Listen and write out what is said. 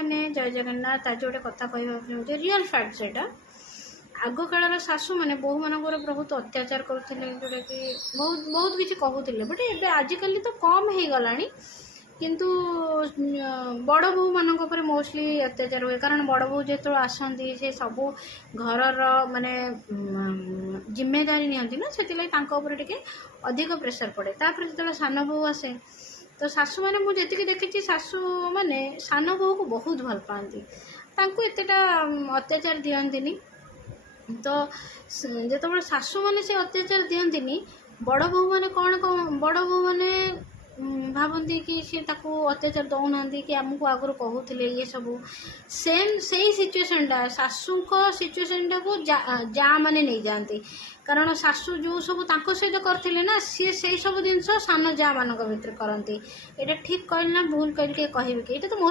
मैंने जय जगन्नाथ आज गोटे कथा कह रियल फैक्ट से आग कालर शाशु मैंने बहु मानकर बहुत अत्याचार करते जोटा कि बहुत बहुत किसी कहते बट ए आजिकल तो कम हो गला किंतु बड़ बो मान मोस्टली अत्याचार हुए कारण बड़ बो जो आसती से सब घर माने जिम्मेदारी नियंती ना से टे अधिक प्रेसर पड़े तापर जो सान बो आसे तो शाशु मैंने मुझे देखी शाशु मैंने सान बो को बहुत भल पाती एतेटा अत्याचार दियंतिनी तो जो शाशु मैंने से अत्याचार दियंतिनी बड़ बो मैंने कौन बड़ बो मैंने भावती कि सी अत्याचार दौना कि आमको आगुरी कहते ये सब सेम से सिचुएशनटा शाशु सिचुएशनटा को जा मैंने नहीं जाती कारण शाशु जो सब सहित करते ना सी से सब जिन सान जा मान भर करती ये ठीक कहल ना भूल कहल कहे कि ये तो